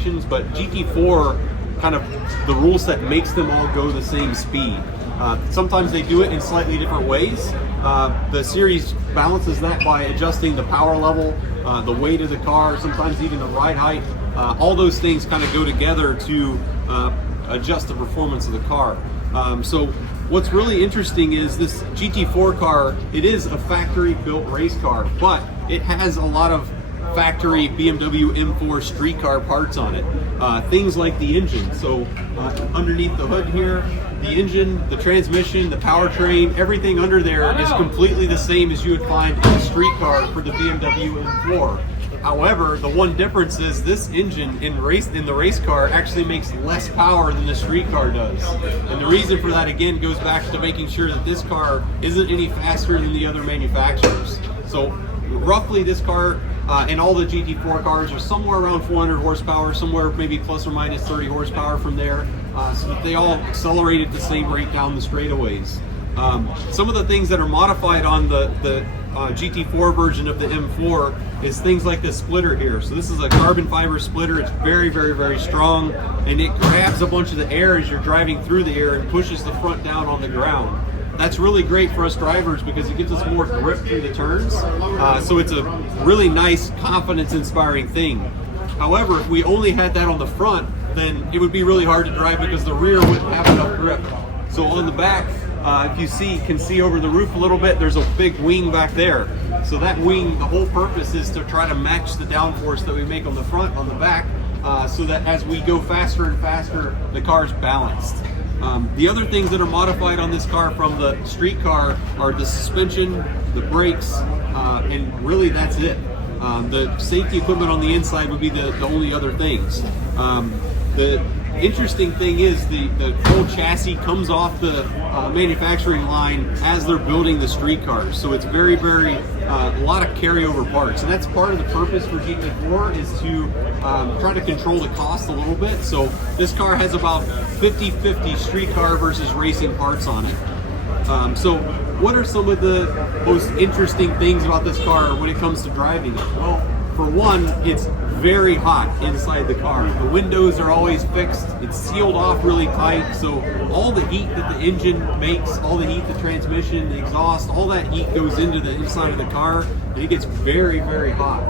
modifications, but GT4, kind of the rule set makes them all go the same speed. Sometimes they do it in slightly different ways. The series balances that by adjusting the power level, the weight of the car, sometimes even the ride height. All those things kind of go together to adjust the performance of the car. So what's really interesting is this GT4 car, it is a factory built race car, but it has a lot of factory BMW M4 street car parts on it. Things like the engine. So underneath the hood here, the engine, the transmission, the powertrain, everything under there is completely the same as you would find in a street car for the BMW M4. However, the one difference is this engine in the race car actually makes less power than the street car does. And the reason for that, again, goes back to making sure that this car isn't any faster than the other manufacturers. So roughly this car and all the GT4 cars are somewhere around 400 horsepower, somewhere maybe plus or minus 30 horsepower from there, so that they all accelerate at the same rate down the straightaways. Some of the things that are modified on the GT4 version of the M4 is things like this splitter here. So this is a carbon fiber splitter. It's very, very, very strong, and it grabs a bunch of the air as you're driving through the air and pushes the front down on the ground. That's really great for us drivers because it gives us more grip through the turns. So it's a really nice, confidence-inspiring thing. However, if we only had that on the front, then it would be really hard to drive because the rear wouldn't have enough grip. So on the back, if you can see over the roof a little bit, there's a big wing back there. So that wing, the whole purpose is to try to match the downforce that we make on the front, on the back, so that as we go faster and faster, the car's balanced. The other things that are modified on this car from the street car are the suspension, the brakes, and really that's it. The safety equipment on the inside would be the only other things. The interesting thing is the whole chassis comes off the manufacturing line as they're building the street cars. So it's very, very, a lot of carryover parts. And that's part of the purpose for GT4 is to try to control the cost a little bit. So this car has about 50-50 street car versus racing parts on it. So what are some of the most interesting things about this car when it comes to driving it? Well, for one, it's very hot inside the car. The windows are always fixed. It's sealed off really tight. So all the heat that the engine makes, all the heat, the transmission, the exhaust, all that heat goes into the inside of the car, and it gets very, very hot.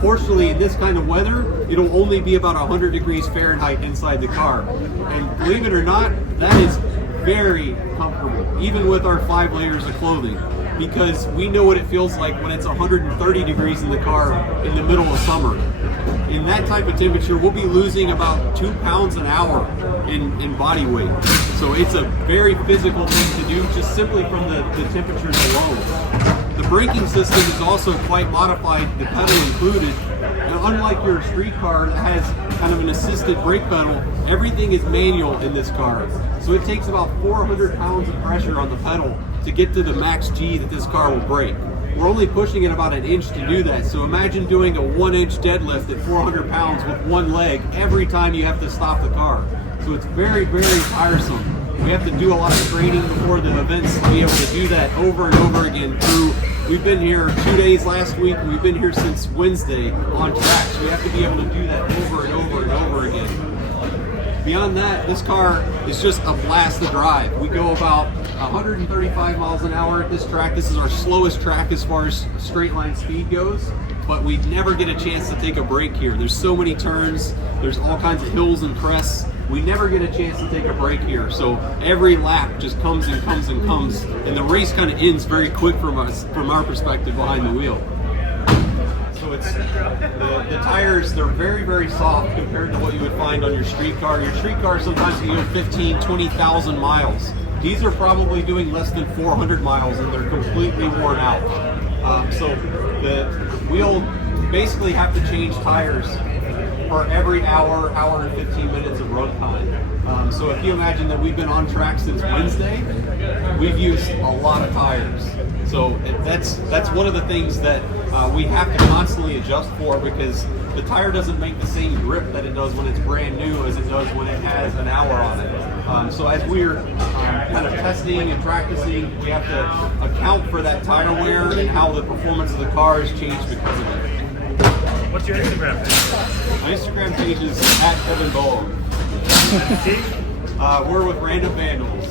Fortunately, in this kind of weather, it'll only be about 100 degrees Fahrenheit inside the car. And believe it or not, that is very comfortable, even with our 5 layers of clothing, because we know what it feels like when it's 130 degrees in the car in the middle of summer. In that type of temperature, we'll be losing about 2 pounds an hour in body weight. So it's a very physical thing to do just simply from the temperatures alone. The braking system is also quite modified, the pedal included. Now, unlike your street car that has kind of an assisted brake pedal, everything is manual in this car. So it takes about 400 pounds of pressure on the pedal to get to the max G that this car will brake. We're only pushing it about 1 inch to do that. So imagine doing a 1-inch deadlift at 400 pounds with one leg every time you have to stop the car. So it's very, very tiresome. We have to do a lot of training before the events to be able to do that over and over again we've been here 2 days last week, and we've been here since Wednesday on track. So we have to be able to do that over and over and over again. Beyond that, this car is just a blast to drive. We go about 135 miles an hour at this track. This is our slowest track as far as straight line speed goes, but we never get a chance to take a break here. There's so many turns, there's all kinds of hills and crests. We never get a chance to take a break here. So every lap just comes and comes and comes, and the race kind of ends very quick from our perspective behind the wheel. So it's the tires, they're very, very soft compared to what you would find on your street car. Your street car sometimes can go 15, 20,000 miles. These are probably doing less than 400 miles and they're completely worn out. So we'll basically have to change tires for every hour and 15 minutes of run time. So if you imagine that we've been on track since Wednesday, we've used a lot of tires. So that's one of the things that we have to constantly adjust for, because the tire doesn't make the same grip that it does when it's brand new as it does when it has an hour on it. So as we're kind of testing and practicing, we have to account for that tire wear and how the performance of the car has changed because of it. What's your Instagram page? My Instagram page is @KEVIN BOEHM. Steve? We're with Random Vandals.